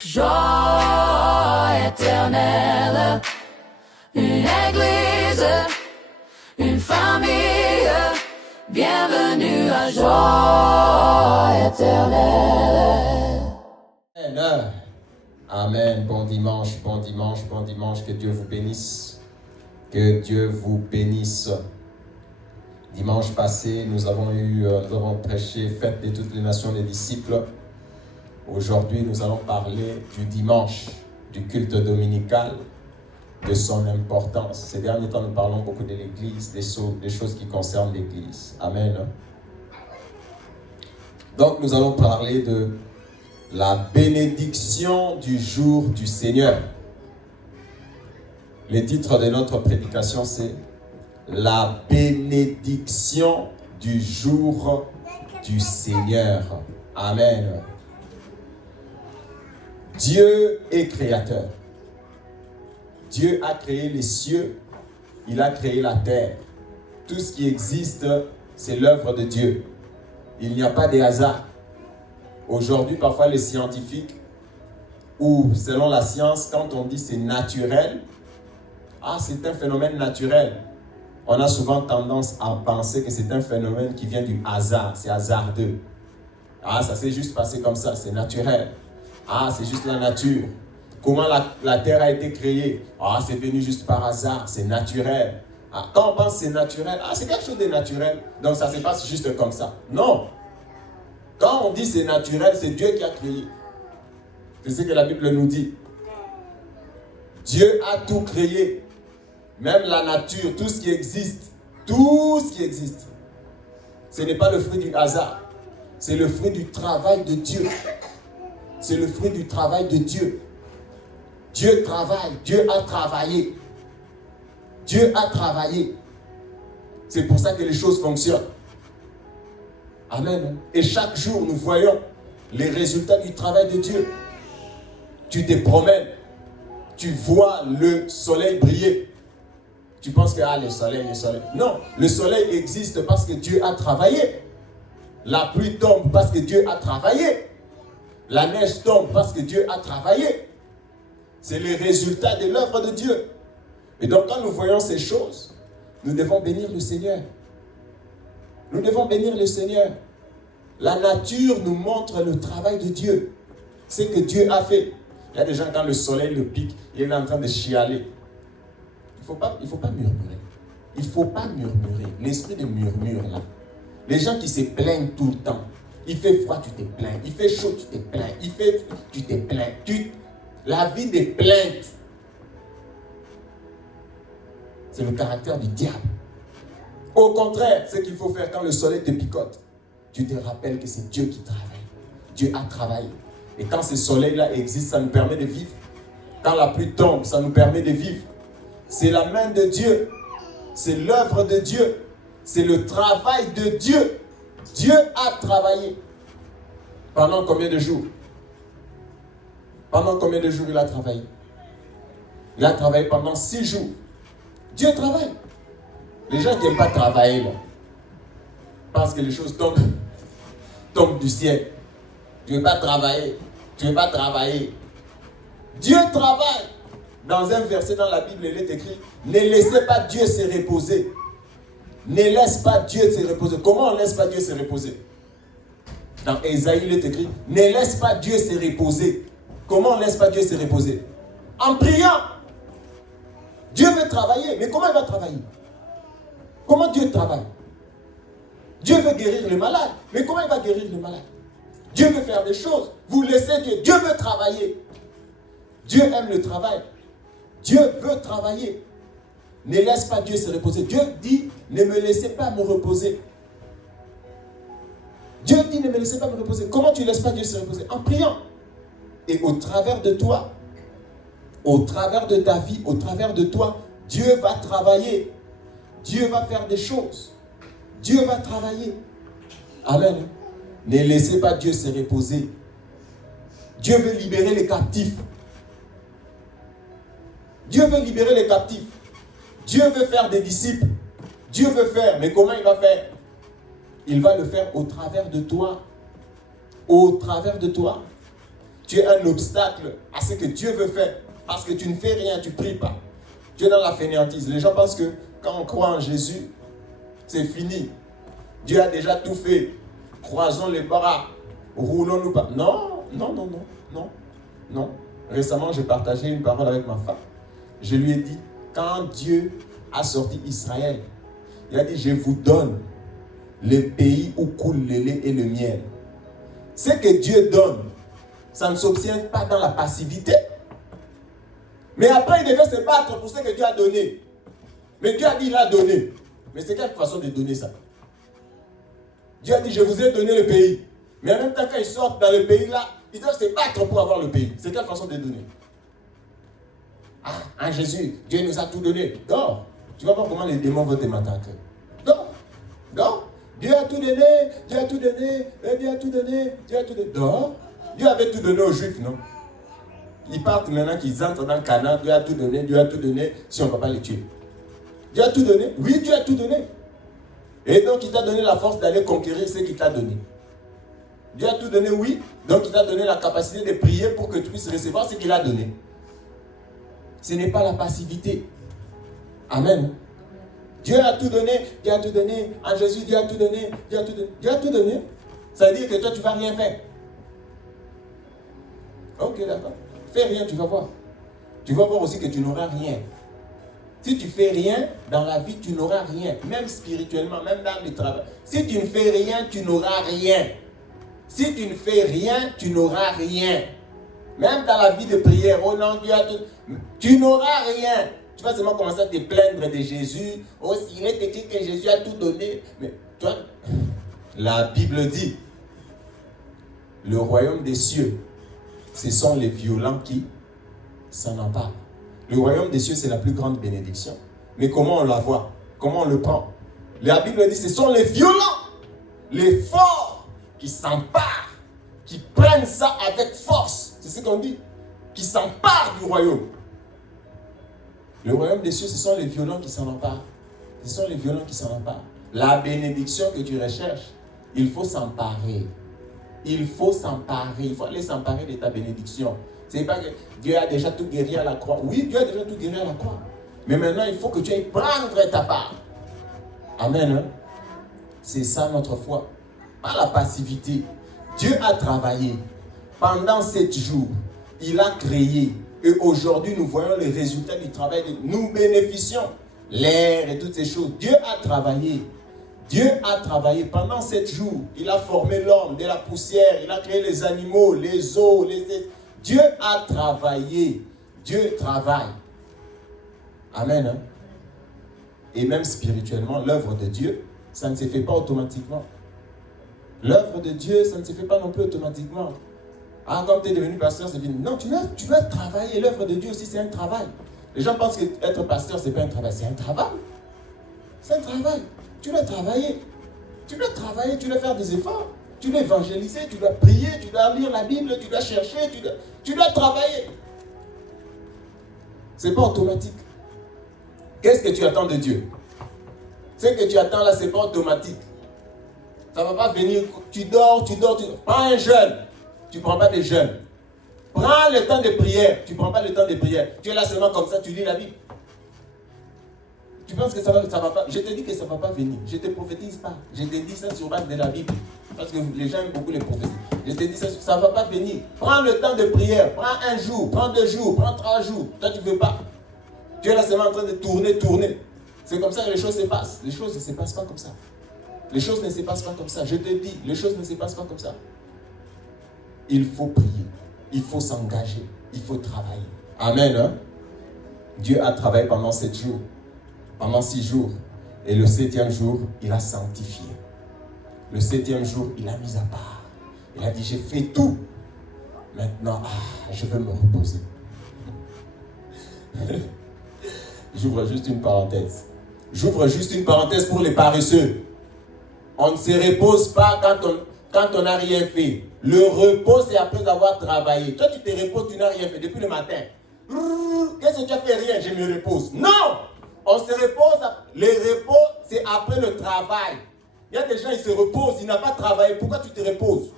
Joie éternelle, une église, une famille, bienvenue à Joie éternelle. Amen. Amen. Bon dimanche, bon dimanche, bon dimanche. Que Dieu vous bénisse. Que Dieu vous bénisse. Dimanche passé, nous avons prêché Fête de toutes les nations des disciples. Aujourd'hui, nous allons parler du dimanche, du culte dominical, de son importance. Ces derniers temps, nous parlons beaucoup de l'Église, des choses qui concernent l'Église. Amen. Donc, nous allons parler de la bénédiction du jour du Seigneur. Le titre de notre prédication, c'est la bénédiction du jour du Seigneur. Amen. Dieu est créateur. Dieu a créé les cieux, il a créé la terre. Tout ce qui existe, c'est l'œuvre de Dieu. Il n'y a pas de hasard. Aujourd'hui, parfois les scientifiques, ou selon la science, quand on dit c'est naturel, c'est un phénomène naturel. On a souvent tendance à penser que c'est un phénomène qui vient du hasard, c'est hasardeux. Ça s'est juste passé comme ça, c'est naturel. C'est juste la nature. Comment la terre a été créée? C'est venu juste par hasard, c'est naturel. Quand on pense que c'est naturel, c'est quelque chose de naturel, donc ça se passe juste comme ça. Non. Quand on dit c'est naturel, c'est Dieu qui a créé. C'est ce que la Bible nous dit. Dieu a tout créé. Même la nature, tout ce qui existe. Tout ce qui existe. Ce n'est pas le fruit du hasard. C'est le fruit du travail de Dieu. C'est le fruit du travail de Dieu. Dieu travaille. Dieu a travaillé. Dieu a travaillé. C'est pour ça que les choses fonctionnent. Amen. Et chaque jour, nous voyons les résultats du travail de Dieu. Tu te promènes. Tu vois le soleil briller. Tu penses que le soleil. Non, le soleil existe parce que Dieu a travaillé. La pluie tombe parce que Dieu a travaillé. La neige tombe parce que Dieu a travaillé. C'est le résultat de l'œuvre de Dieu. Et donc quand nous voyons ces choses, nous devons bénir le Seigneur. Nous devons bénir le Seigneur. La nature nous montre le travail de Dieu. Ce que Dieu a fait. Il y a des gens, quand le soleil le pique, il est en train de chialer. Il ne faut pas murmurer. Il ne faut pas murmurer. L'esprit de murmure là. Les gens qui se plaignent tout le temps. Il fait froid, tu te plains. Il fait chaud, tu te plains. Il fait, tu te plains. La vie des plaintes, c'est le caractère du diable. Au contraire, ce qu'il faut faire quand le soleil te picote, tu te rappelles que c'est Dieu qui travaille. Dieu a travaillé. Et quand ce soleil-là existe, ça nous permet de vivre. Quand la pluie tombe, ça nous permet de vivre. C'est la main de Dieu. C'est l'œuvre de Dieu. C'est le travail de Dieu. Dieu a travaillé. Pendant combien de jours? Pendant combien de jours il a travaillé? Il a travaillé pendant 6 jours. Dieu travaille. Les gens qui n'aiment pas travailler, là, parce que les choses tombent du ciel. Tu ne veux pas travailler. Tu ne veux pas travailler. Dieu travaille. Dans un verset dans la Bible, il est écrit: ne laissez pas Dieu se reposer. Ne laisse pas Dieu se reposer. Comment on ne laisse pas Dieu se reposer? Dans Ésaïe, il est écrit: ne laisse pas Dieu se reposer. Comment on ne laisse pas Dieu se reposer? En priant. Dieu veut travailler, mais comment il va travailler? Comment Dieu travaille? Dieu veut guérir le malade, mais comment il va guérir le malade? Dieu veut faire des choses. Vous laissez Dieu. Dieu veut travailler. Dieu aime le travail. Dieu veut travailler. Ne laisse pas Dieu se reposer. Dieu dit: ne me laissez pas me reposer. Dieu dit: ne me laissez pas me reposer. Comment tu ne laisses pas Dieu se reposer? En priant. Et au travers de toi, au travers de ta vie, au travers de toi, Dieu va travailler. Dieu va faire des choses. Dieu va travailler. Amen. Ne laissez pas Dieu se reposer. Dieu veut libérer les captifs. Dieu veut libérer les captifs. Dieu veut faire des disciples. Dieu veut faire, mais comment il va faire? Il va le faire au travers de toi. Au travers de toi. tu es un obstacle à ce que Dieu veut faire. Parce que tu ne fais rien, tu ne pries pas. Tu es dans la fainéantise. Les gens pensent que quand on croit en Jésus, c'est fini. Dieu a déjà tout fait. Croisons les bras. Roulons-nous pas. Non, non, non, non, non, non. Récemment, j'ai partagé une parole avec ma femme. Je lui ai dit, quand Dieu a sorti Israël, il a dit, je vous donne le pays où coule le lait et le miel. Ce que Dieu donne, ça ne s'obtient pas dans la passivité. Mais après, il devait se battre pour ce que Dieu a donné. Mais Dieu a dit, il a donné. Mais c'est quelle façon de donner ça? Dieu a dit, je vous ai donné le pays. Mais en même temps, quand ils sortent dans le pays-là, ils doivent se battre pour avoir le pays. C'est quelle façon de donner? Ah, en Jésus, Dieu nous a tout donné. Dors. Tu vas voir comment les démons vont te massacrer. Dors. Dors. Dieu a tout donné, Dieu a tout donné, Dieu a tout donné, Dieu a tout donné. Dors. Dieu avait tout donné aux Juifs, non? Ils partent maintenant qu'ils entrent dans Canaan, Dieu a tout donné, si on ne va pas les tuer. Dieu a tout donné? Oui, Dieu a tout donné. Et donc il t'a donné la force d'aller conquérir ce qu'il t'a donné. Dieu a tout donné, oui. Donc il t'a donné la capacité de prier pour que tu puisses recevoir ce qu'il a donné. Ce n'est pas la passivité. Amen. Dieu a tout donné, Dieu a tout donné. En Jésus, Dieu a tout donné, Dieu a tout donné. Dieu a tout donné. Ça veut dire que toi, tu ne vas rien faire. Ok, d'accord. Fais rien, tu vas voir. Tu vas voir aussi que tu n'auras rien. Si tu ne fais rien, dans la vie, tu n'auras rien. Même spirituellement, même dans le travail. Si tu ne fais rien, tu n'auras rien. Si tu ne fais rien, tu n'auras rien. Même dans la vie de prière, oh non, Dieu a tout. Tu n'auras rien. Tu vas seulement commencer à te plaindre de Jésus. Oh, s'il est écrit que Jésus a tout donné. Mais toi, la Bible dit, le royaume des cieux, ce sont les violents qui s'en emparent. Le royaume des cieux, c'est la plus grande bénédiction. Mais comment on la voit? Comment on le prend? La Bible dit, ce sont les violents, les forts, qui s'emparent, qui prennent ça avec force. C'est ce qu'on dit. Qui s'emparent du royaume. Le royaume des cieux, ce sont les violents qui s'en emparent. Ce sont les violents qui s'en emparent. La bénédiction que tu recherches, il faut s'emparer. Il faut s'emparer. Il faut aller s'emparer de ta bénédiction. Ce n'est pas que Dieu a déjà tout guéri à la croix. Oui, Dieu a déjà tout guéri à la croix. Mais maintenant, il faut que tu ailles prendre ta part. Amen. Hein? C'est ça notre foi. Pas la passivité. Dieu a travaillé pendant 7 jours. Il a créé. Et aujourd'hui, nous voyons les résultats du travail. Nous bénéficions l'air et toutes ces choses. Dieu a travaillé. Dieu a travaillé pendant 7 jours. Il a formé l'homme de la poussière. Il a créé les animaux, les eaux, Dieu a travaillé. Dieu travaille. Amen. Hein? Et même spirituellement, l'œuvre de Dieu, ça ne se fait pas automatiquement. L'œuvre de Dieu, ça ne se fait pas non plus automatiquement. Ah, comme tu es devenu pasteur, c'est fini. Non, tu dois travailler. L'œuvre de Dieu aussi, c'est un travail. Les gens pensent qu'être pasteur, ce n'est pas un travail. C'est un travail. C'est un travail. Tu dois travailler. Tu dois travailler, tu dois faire des efforts. Tu dois évangéliser, tu dois prier, tu dois lire la Bible, tu dois chercher, tu dois travailler. Ce n'est pas automatique. Qu'est-ce que tu attends de Dieu? Ce que tu attends là, ce n'est pas automatique. Ça ne va pas venir, tu dors. Prends un jeûne, tu ne prends pas de jeûne. Prends le temps de prière, tu ne prends pas le temps de prière. Tu es là seulement comme ça, tu lis la Bible. Tu penses que ça va pas? Je te dis que ça ne va pas venir. Je ne te prophétise pas. Je te dis ça sur base de la Bible. Parce que les gens aiment beaucoup les prophéties. Je te dis ça ne va pas venir. Prends le temps de prière. Prends 1 jour, prends 2 jours, prends 3 jours. Toi, tu ne veux pas. Tu es là seulement en train de tourner. C'est comme ça que les choses se passent. Les choses ne se passent pas comme ça. Les choses ne se passent pas comme ça. Je te dis, les choses ne se passent pas comme ça. Il faut prier. Il faut s'engager. Il faut travailler. Amen. Hein? Dieu a travaillé pendant 7 jours. Pendant 6 jours. Et le 7e jour, il a sanctifié. Le 7e jour, il a mis à part. Il a dit, j'ai fait tout. Maintenant, je veux me reposer. J'ouvre juste une parenthèse. J'ouvre juste une parenthèse pour les paresseux. On ne se repose pas quand on n'a rien fait. Le repos, c'est après avoir travaillé. Toi, tu te reposes, tu n'as rien fait depuis le matin. Qu'est-ce que tu as fait? Rien, je me repose. Non! On se repose. Le repos, c'est après le travail. Il y a des gens, ils se reposent, ils n'ont pas travaillé. Pourquoi tu te reposes?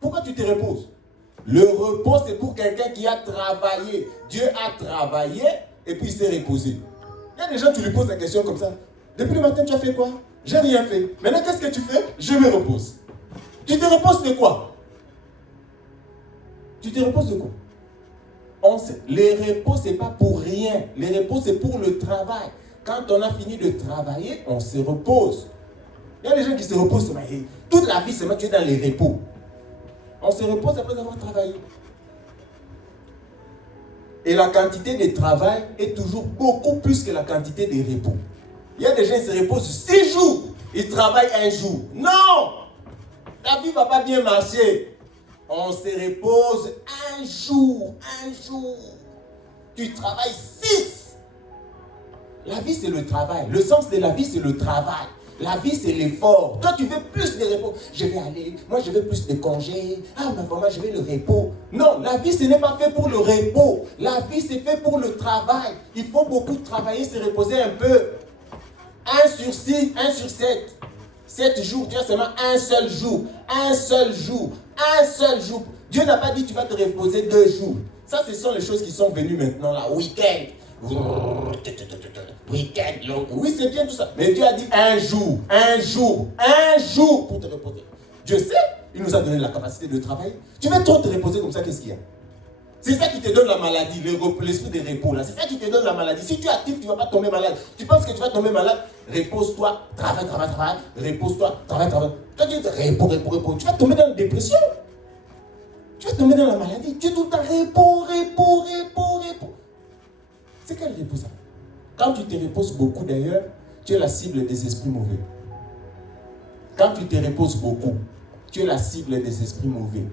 Pourquoi tu te reposes? Le repos, c'est pour quelqu'un qui a travaillé. Dieu a travaillé et puis il s'est reposé. Il y a des gens, tu lui poses la question comme ça. Depuis le matin, tu as fait quoi? J'ai rien fait. Maintenant, qu'est-ce que tu fais? Je me repose. Tu te reposes de quoi? Tu te reposes de quoi? Les repos, ce n'est pas pour rien. Les repos, c'est pour le travail. Quand on a fini de travailler, on se repose. Il y a des gens qui se reposent. Toute la vie, c'est tu es dans les repos. On se repose après avoir travaillé. Et la quantité de travail est toujours beaucoup plus que la quantité de repos. Il y a des gens qui se reposent 6 jours. Ils travaillent 1 jour. Non! Ta vie ne va pas bien marcher. On se repose 1 jour. 1 jour. Tu travailles 6. La vie, c'est le travail. Le sens de la vie, c'est le travail. La vie, c'est l'effort. Toi, tu veux plus de repos. Je vais aller, moi, je veux plus de congés. Ah, ma maman, je veux le repos. Non, la vie, ce n'est pas fait pour le repos. La vie, c'est fait pour le travail. Il faut beaucoup travailler, se reposer un peu. 1 sur 6, 1 sur 7. 7 jours, tu as seulement 1 seul jour. 1 seul jour. 1 seul jour. Dieu n'a pas dit tu vas te reposer 2 jours. Ça, ce sont les choses qui sont venues maintenant, là. Week-end. Week-end long. Oui, c'est bien tout ça. Mais Dieu a dit 1 jour. 1 jour. 1 jour pour te reposer. Dieu sait, il nous a donné la capacité de travailler. Tu veux trop te reposer comme ça, qu'est-ce qu'il y a? C'est ça qui te donne la maladie, l'esprit de repos là. C'est ça qui te donne la maladie. Si tu es actif, tu ne vas pas tomber malade. Tu penses que tu vas tomber malade, repose-toi, travaille, repose-toi, travaille. Quand tu dis repos, tu vas tomber dans la dépression. Tu vas tomber dans la maladie. Tu es tout le temps repos. C'est quel repos ça? Quand tu te reposes beaucoup d'ailleurs, tu es la cible des esprits mauvais. Quand tu te reposes beaucoup, tu es la cible des esprits mauvais.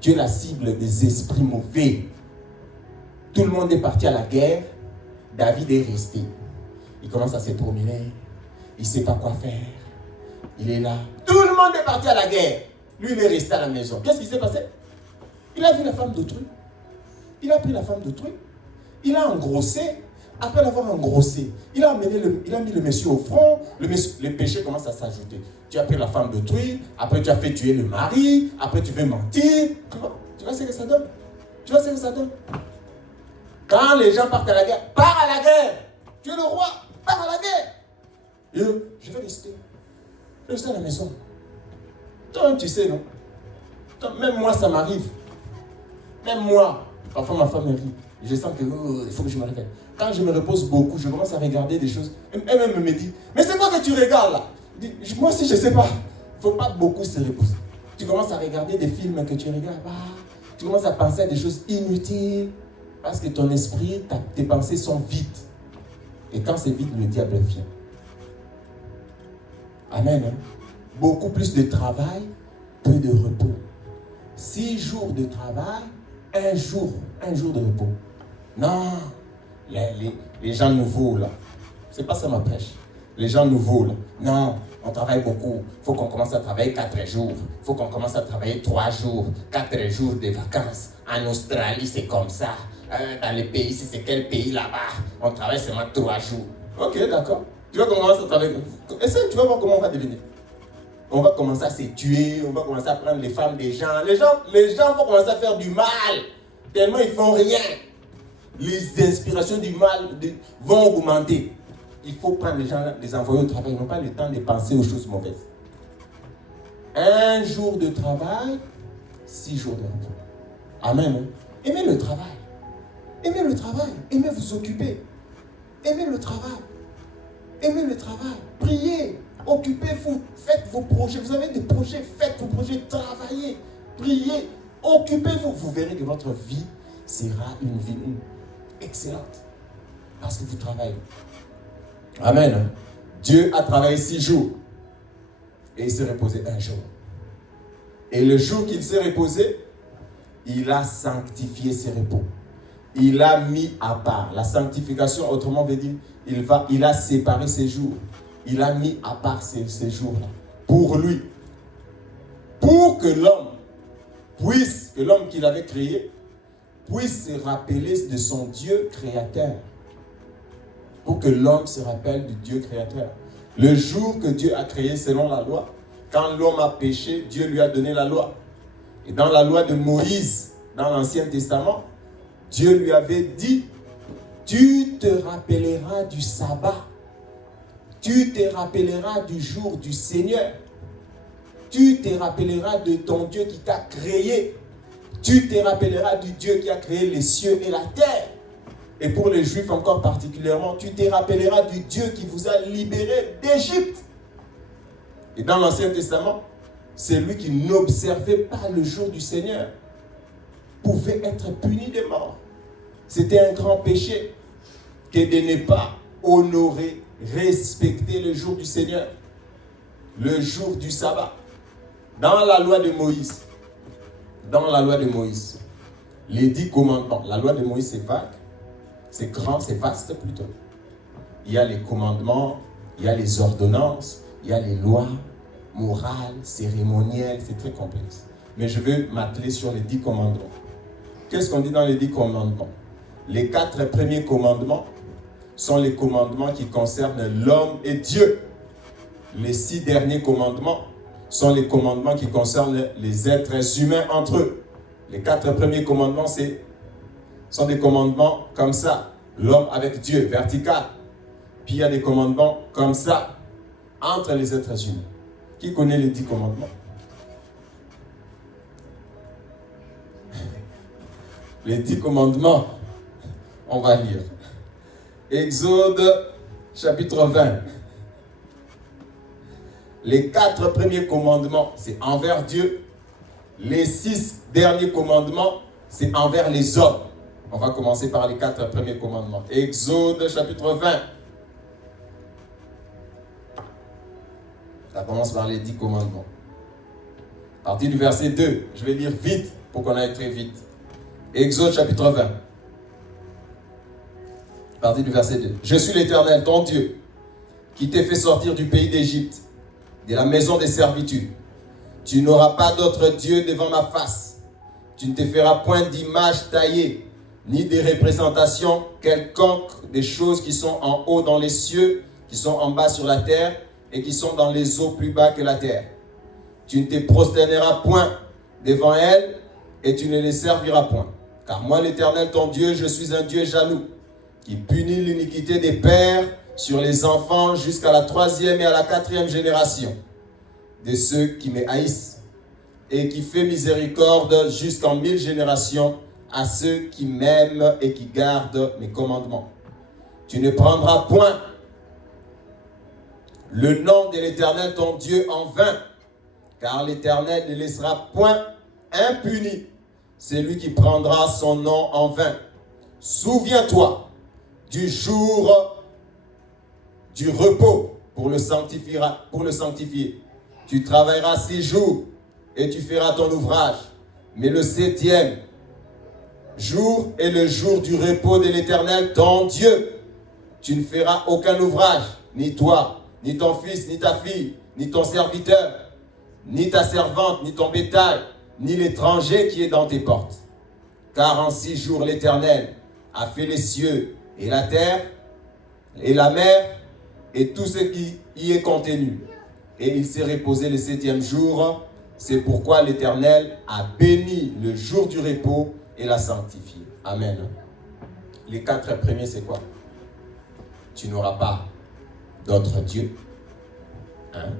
Tu es la cible des esprits mauvais. Tout le monde est parti à la guerre. David est resté. Il commence à se promener. Il ne sait pas quoi faire. Il est là. Tout le monde est parti à la guerre. Lui, il est resté à la maison. Qu'est-ce qui s'est passé? Il a vu la femme d'autrui. Il a pris la femme d'autrui. Il a engrossé. Après l'avoir engrossé, il a mis le monsieur au front. Les péchés commencent à s'ajouter. Tu as pris la femme d'autrui. Après, tu as fait tuer le mari. Après, tu veux mentir. Tu vois ce que ça donne? Tu vois ce que ça donne? Quand les gens partent à la guerre, pars à la guerre. Tu es le roi, pars à la guerre. Et je vais rester. Je vais rester à la maison. Toi, tu sais, non? Toi, même moi, ça m'arrive. Même moi. Parfois, ma femme me rit. Je sens que il faut que je me réveille. Quand je me repose beaucoup, je commence à regarder des choses. Elle-même me dit, mais c'est quoi que tu regardes là? Moi aussi, je ne sais pas. Il ne faut pas beaucoup se reposer. Tu commences à regarder des films que tu regardes. Tu commences à penser à des choses inutiles. Parce que ton esprit, tes pensées sont vides. Et quand c'est vide, le diable vient. Amen. Hein? Beaucoup plus de travail, peu de repos. 6 jours de travail, 1 jour de repos. Non, les gens nouveaux là, c'est pas ça ma prêche. Les gens nouveaux là, non, on travaille beaucoup. Il faut qu'on commence à travailler 4 jours. Il faut qu'on commence à travailler 3 jours, 4 jours de vacances. En Australie, c'est comme ça. Dans les pays, c'est quel pays là-bas? On travaille seulement 3 jours. Ok, d'accord. Tu vas commencer à travailler. Essaye, tu vas voir comment on va devenir. On va commencer à se tuer, on va commencer à prendre les femmes des gens. Les gens vont commencer à faire du mal. Tellement ils font rien. Les inspirations du mal vont augmenter. Il faut prendre les gens là, les envoyer au travail. Ils n'ont pas le temps de penser aux choses mauvaises. 1 jour de travail, 6 jours de repos. Amen. Hein? Aimez le travail. Aimez le travail. Aimez vous occuper. Aimez le travail. Aimez le travail. Priez. Occupez-vous. Faites vos projets. Vous avez des projets. Faites vos projets. Travaillez. Priez. Occupez-vous. Vous verrez que votre vie sera une vie excellente. Parce que vous travaillez. Amen. Dieu a travaillé 6 jours. Et il s'est reposé 1 jour. Et le jour qu'il s'est reposé, il a sanctifié ses repos. Il a mis à part. La sanctification, autrement veut dire, il a séparé ses jours. Il a mis à part ces jours-là. Pour lui. Pour que l'homme qu'il avait créé, puisse se rappeler de son Dieu créateur. Pour que l'homme se rappelle du Dieu créateur. Le jour que Dieu a créé selon la loi, quand l'homme a péché, Dieu lui a donné la loi. Et dans la loi de Moïse, dans l'Ancien Testament, Dieu lui avait dit, tu te rappelleras du sabbat, tu te rappelleras du jour du Seigneur, tu te rappelleras de ton Dieu qui t'a créé, tu te rappelleras du Dieu qui a créé les cieux et la terre. Et pour les Juifs encore particulièrement, tu te rappelleras du Dieu qui vous a libérés d'Égypte. Et dans l'Ancien Testament, celui qui n'observait pas le jour du Seigneur pouvait être puni de mort. C'était un grand péché que de ne pas honorer, respecter le jour du Seigneur, le jour du sabbat. Dans la loi de Moïse, les 10 commandements, la loi de Moïse c'est vague, c'est grand, c'est vaste plutôt. Il y a les commandements, il y a les ordonnances, il y a les lois morales, cérémonielles, c'est très complexe. Mais je vais m'atteler sur les 10 commandements. Qu'est-ce qu'on dit dans les 10 commandements? Les 4 premiers commandements sont les commandements qui concernent l'homme et Dieu. Les 6 derniers commandements sont les commandements qui concernent les êtres humains entre eux. Les 4 premiers commandements sont des commandements comme ça, l'homme avec Dieu, vertical. Puis il y a des commandements comme ça, entre les êtres humains. Qui connaît les 10 commandements? Les 10 commandements, on va lire. Exode chapitre 20. Les 4 premiers commandements, c'est envers Dieu. Les 6 derniers commandements, c'est envers les hommes. On va commencer par les 4 premiers commandements. Exode chapitre 20. Ça commence par les 10 commandements. À partir du verset 2, je vais lire vite pour qu'on aille très vite. Exode chapitre 20. À partir du verset 2. Je suis l'Éternel, ton Dieu, qui t'ai fait sortir du pays d'Égypte, de la maison des servitudes. Tu n'auras pas d'autre Dieu devant ma face. Tu ne te feras point d'image taillée, ni de représentation quelconque des choses qui sont en haut dans les cieux, qui sont en bas sur la terre, et qui sont dans les eaux plus bas que la terre. Tu ne te prosterneras point devant elles, et tu ne les serviras point. Car moi, l'Éternel, ton Dieu, je suis un Dieu jaloux, qui punit l'iniquité des pères sur les enfants jusqu'à la 3e et à la 4e génération de ceux qui me haïssent, et qui fait miséricorde jusqu'en 1000 générations à ceux qui m'aiment et qui gardent mes commandements. Tu ne prendras point le nom de l'Éternel ton Dieu en vain, car l'Éternel ne laissera point impuni celui qui prendra son nom en vain. Souviens-toi du jour du repos pour le sanctifier. Tu travailleras 6 jours et tu feras ton ouvrage. Mais le 7e jour est le jour du repos de l'Éternel ton Dieu. Tu ne feras aucun ouvrage, ni toi, ni ton fils, ni ta fille, ni ton serviteur, ni ta servante, ni ton bétail, ni l'étranger qui est dans tes portes. Car en 6 jours l'Éternel a fait les cieux et la terre, et la mer, et tout ce qui y est contenu. Et il s'est reposé le 7e jour. C'est pourquoi l'Éternel a béni le jour du repos et l'a sanctifié. Amen. Les 4 premiers, c'est quoi? Tu n'auras pas d'autre Dieu. Hein?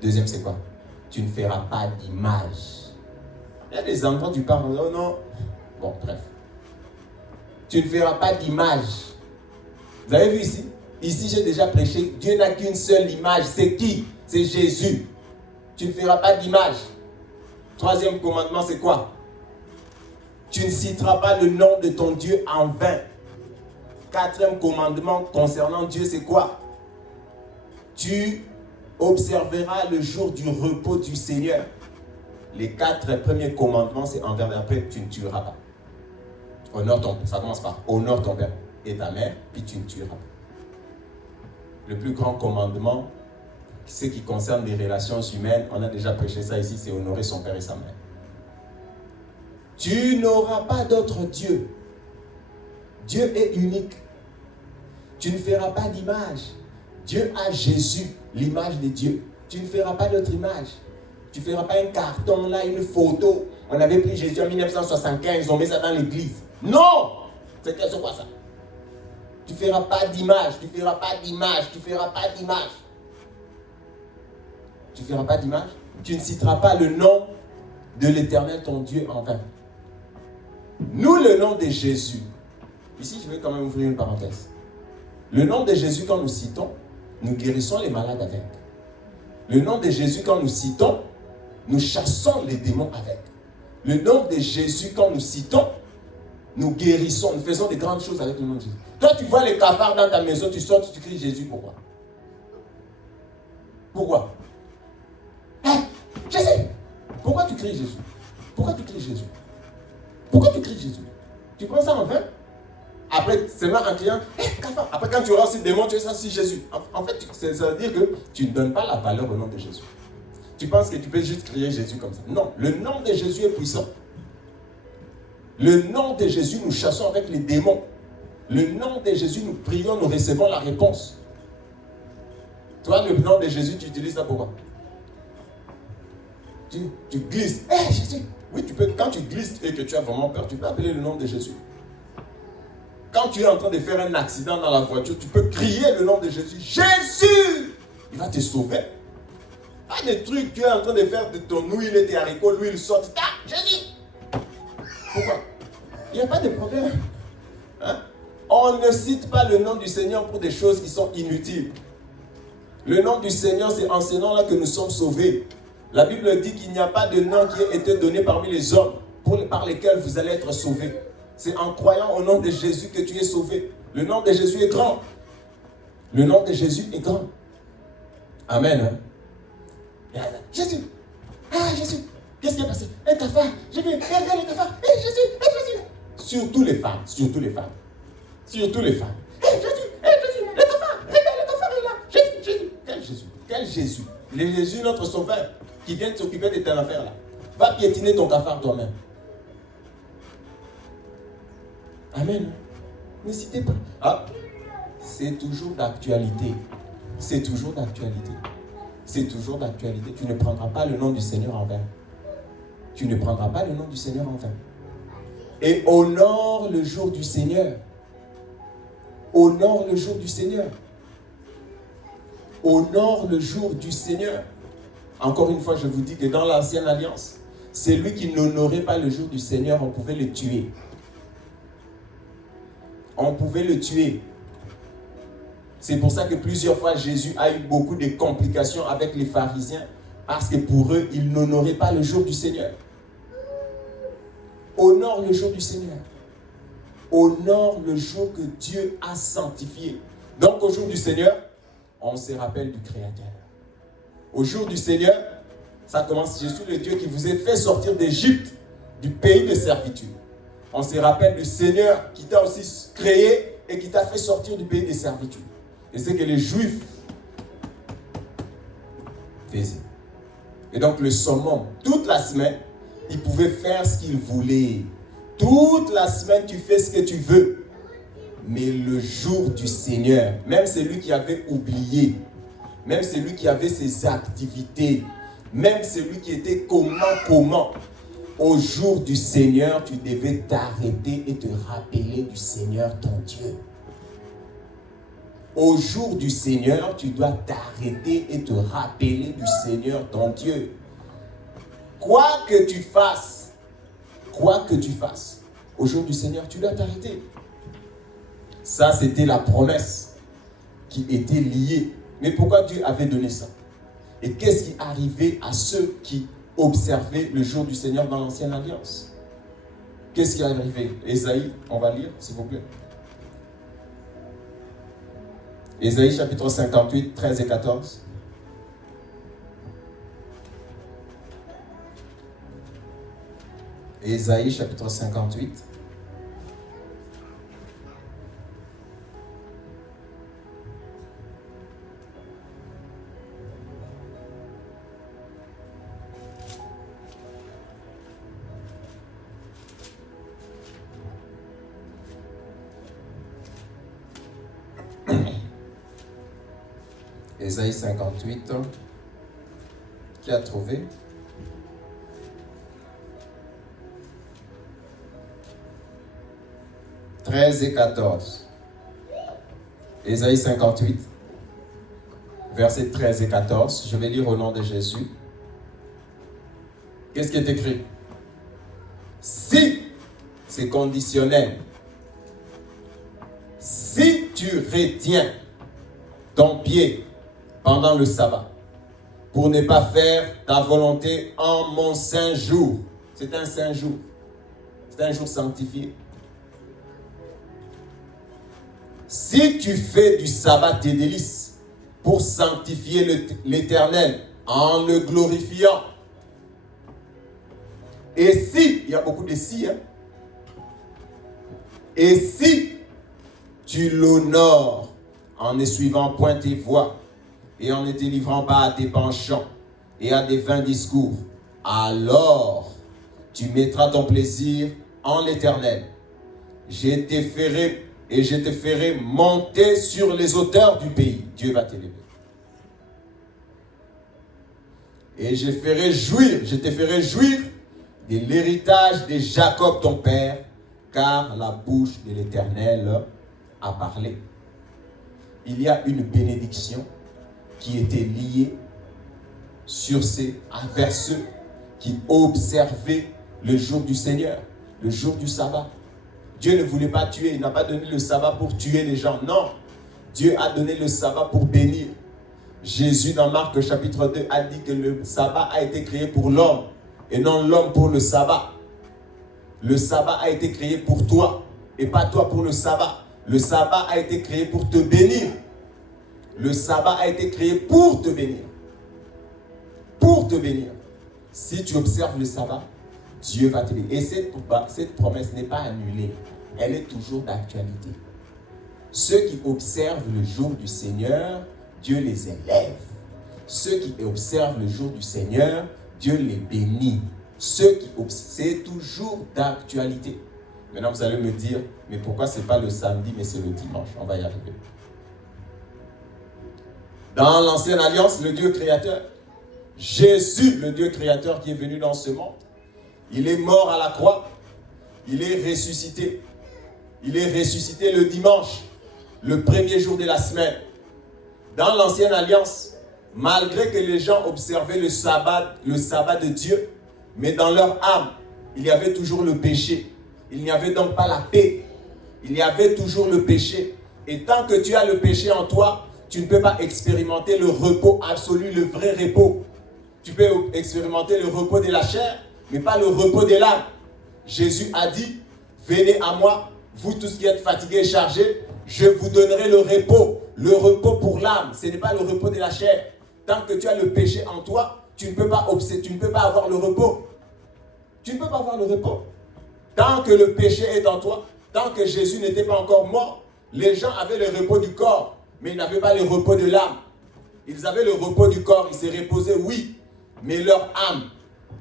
Deuxième, c'est quoi? Tu ne feras pas d'image. Il y a des endroits où tu parles, non, non. Bon, bref. Tu ne feras pas d'image. Vous avez vu ici? Ici, j'ai déjà prêché. Dieu n'a qu'une seule image. C'est qui? C'est Jésus. Tu ne feras pas d'image. 3e commandement, c'est quoi? Tu ne citeras pas le nom de ton Dieu en vain. 4e commandement concernant Dieu, c'est quoi? Tu observeras le jour du repos du Seigneur. Les 4 premiers commandements, c'est envers après, tu ne tueras pas. Honore ton père. Ça commence par honore ton père et ta mère, puis tu ne tueras pas. Le plus grand commandement, ce qui concerne les relations humaines, on a déjà prêché ça ici, c'est honorer son père et sa mère. Tu n'auras pas d'autre Dieu. Dieu est unique. Tu ne feras pas d'image. Dieu a Jésus, l'image de Dieu. Tu ne feras pas d'autre image. Tu ne feras pas un carton là, une photo. On avait pris Jésus en 1975, ils ont mis ça dans l'église. Non! C'est quoi ça? Tu ne feras pas d'image, tu ne feras pas d'image, tu ne feras pas d'image. Tu ne feras pas d'image. Tu ne citeras pas le nom de l'Éternel, ton Dieu, en vain. Nous, le nom de Jésus. Ici, je vais quand même ouvrir une parenthèse. Le nom de Jésus, quand nous citons, nous guérissons les malades avec. Le nom de Jésus, quand nous citons, nous chassons les démons avec. Le nom de Jésus, quand nous citons, nous guérissons, nous faisons des grandes choses avec le nom de Jésus. Toi, tu vois les cafards dans ta maison, tu sors, tu cries Jésus, pourquoi? Pourquoi? Jésus! Pourquoi tu cries Jésus? Pourquoi tu cries Jésus? Pourquoi tu cries Jésus? Tu prends ça en vain? Après, c'est là un client, cafard. Après, quand tu auras aussi des démons, tu es ça sur Jésus. En fait, ça veut dire que tu ne donnes pas la valeur au nom de Jésus. Tu penses que tu peux juste crier Jésus comme ça. Non, le nom de Jésus est puissant. Le nom de Jésus, nous chassons avec les démons. Le nom de Jésus, nous prions, nous recevons la réponse. Toi, le nom de Jésus, tu utilises ça pourquoi? Tu glisses. Jésus! Oui, tu peux. Quand tu glisses et que tu as vraiment peur, tu peux appeler le nom de Jésus. Quand tu es en train de faire un accident dans la voiture, tu peux crier le nom de Jésus. Jésus! Il va te sauver. Pas des trucs, tu es en train de faire de ton huile et tes haricots, l'huile sort. Jésus! Pourquoi? Il n'y a pas de problème. Hein? On ne cite pas le nom du Seigneur pour des choses qui sont inutiles. Le nom du Seigneur, c'est en ce nom-là que nous sommes sauvés. La Bible dit qu'il n'y a pas de nom qui ait été donné parmi les hommes par lesquels vous allez être sauvés. C'est en croyant au nom de Jésus que tu es sauvé. Le nom de Jésus est grand. Le nom de Jésus est grand. Amen. Hein? Jésus. Jésus. Qu'est-ce qui est passé? Un cafard. J'ai vu. Regarde le cafard. Jésus. Jésus. Surtout les femmes. Surtout les femmes. Surtout les femmes. Jésus. Jésus. Le cafard. Regarde le cafard est là. Jésus. Quel Jésus? Quel Jésus? Le Jésus, notre sauveur, qui vient de s'occuper de telle affaire là. Va piétiner ton cafard toi-même. Amen. N'hésitez pas. C'est toujours d'actualité. C'est toujours d'actualité. C'est toujours d'actualité. Tu ne prendras pas le nom du Seigneur en vain. Tu ne prendras pas le nom du Seigneur en vain. Et honore le jour du Seigneur. Honore le jour du Seigneur. Honore le jour du Seigneur. Encore une fois, je vous dis que dans l'ancienne alliance, celui qui n'honorait pas le jour du Seigneur, on pouvait le tuer. On pouvait le tuer. C'est pour ça que plusieurs fois Jésus a eu beaucoup de complications avec les pharisiens, parce que pour eux, ils n'honoraient pas le jour du Seigneur. Honore le jour du Seigneur. Honore le jour que Dieu a sanctifié. Donc au jour du Seigneur, on se rappelle du Créateur. Au jour du Seigneur, ça commence, je suis le Dieu qui vous a fait sortir d'Égypte, du pays de servitude. On se rappelle du Seigneur qui t'a aussi créé et qui t'a fait sortir du pays de servitude. Et c'est que les Juifs faisaient. Et donc le summum, toute la semaine, ils pouvaient faire ce qu'ils voulaient. Toute la semaine, tu fais ce que tu veux. Mais le jour du Seigneur, même celui qui avait oublié, même celui qui avait ses activités, même celui qui était comment, au jour du Seigneur, tu devais t'arrêter et te rappeler du Seigneur ton Dieu. Au jour du Seigneur, tu dois t'arrêter et te rappeler du Seigneur ton Dieu. Quoi que tu fasses, au jour du Seigneur, tu dois t'arrêter. Ça, c'était la promesse qui était liée. Mais pourquoi Dieu avait donné ça? Et qu'est-ce qui arrivait à ceux qui observaient le jour du Seigneur dans l'ancienne alliance? Qu'est-ce qui est arrivé? Ésaïe, on va lire, s'il vous plaît. Ésaïe chapitre 58, 13 et 14. Ésaïe chapitre 58. Ésaïe 58, qui a trouvé? 13 et 14. Ésaïe 58, versets 13 et 14. Je vais lire au nom de Jésus. Qu'est-ce qui est écrit? Si, c'est conditionnel. Si tu retiens ton pied pendant le sabbat, pour ne pas faire ta volonté en mon saint jour. C'est un saint jour. C'est un jour sanctifié. Si tu fais du sabbat tes délices pour sanctifier l'Éternel en le glorifiant. Et si, il y a beaucoup de si, hein? Et si tu l'honores en ne suivant point tes voies et en ne te livrant pas à tes penchants et à des vains discours, alors tu mettras ton plaisir en l'Éternel. Je te ferai monter sur les hauteurs du pays. Dieu va t'élever. Et je te ferai jouir de l'héritage de Jacob ton père, car la bouche de l'Éternel a parlé. Il y a une bénédiction qui était liée vers ceux qui observaient le jour du Seigneur, le jour du sabbat. Dieu ne voulait pas tuer, il n'a pas donné le sabbat pour tuer les gens, non. Dieu a donné le sabbat pour bénir. Jésus dans Marc chapitre 2 a dit que le sabbat a été créé pour l'homme et non l'homme pour le sabbat. Le sabbat a été créé pour toi et pas toi pour le sabbat. Le sabbat a été créé pour te bénir. Le sabbat a été créé pour te bénir. Pour te bénir. Si tu observes le sabbat, Dieu va te bénir. Et cette promesse n'est pas annulée. Elle est toujours d'actualité. Ceux qui observent le jour du Seigneur, Dieu les élève. Ceux qui observent le jour du Seigneur, Dieu les bénit. C'est toujours d'actualité. Maintenant, vous allez me dire, mais pourquoi ce n'est pas le samedi, mais c'est le dimanche? On va y arriver. Dans l'ancienne alliance, le Dieu créateur, Jésus, le Dieu créateur qui est venu dans ce monde, il est mort à la croix, il est ressuscité. Il est ressuscité le dimanche, le premier jour de la semaine. Dans l'ancienne alliance, malgré que les gens observaient le sabbat de Dieu, mais dans leur âme, il y avait toujours le péché. Il n'y avait donc pas la paix. Il y avait toujours le péché. Et tant que tu as le péché en toi, tu ne peux pas expérimenter le repos absolu, le vrai repos. Tu peux expérimenter le repos de la chair, mais pas le repos de l'âme. Jésus a dit, venez à moi, vous tous qui êtes fatigués et chargés, je vous donnerai le repos pour l'âme. Ce n'est pas le repos de la chair. Tant que tu as le péché en toi, tu ne peux pas avoir le repos. Tu ne peux pas avoir le repos. Tant que le péché est en toi, tant que Jésus n'était pas encore mort, les gens avaient le repos du corps, mais ils n'avaient pas le repos de l'âme. Ils avaient le repos du corps, ils se reposaient, oui, mais leur âme,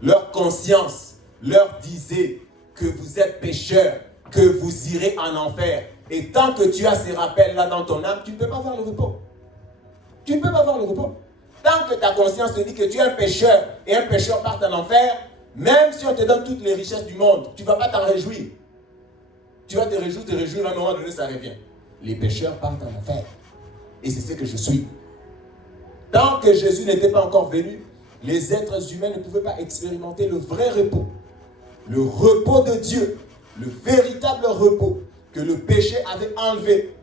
leur conscience leur disait que vous êtes pécheurs, que vous irez en enfer. Et tant que tu as ces rappels-là dans ton âme, tu ne peux pas avoir le repos. Tu ne peux pas avoir le repos. Tant que ta conscience te dit que tu es un pécheur et un pécheur part en enfer, même si on te donne toutes les richesses du monde, tu ne vas pas t'en réjouir. Tu vas te réjouir, à un moment donné, ça revient. Les pécheurs partent en enfer. Et c'est ce que je suis. Tant que Jésus n'était pas encore venu, les êtres humains ne pouvaient pas expérimenter le vrai repos. Le repos de Dieu, le véritable repos que le péché avait enlevé.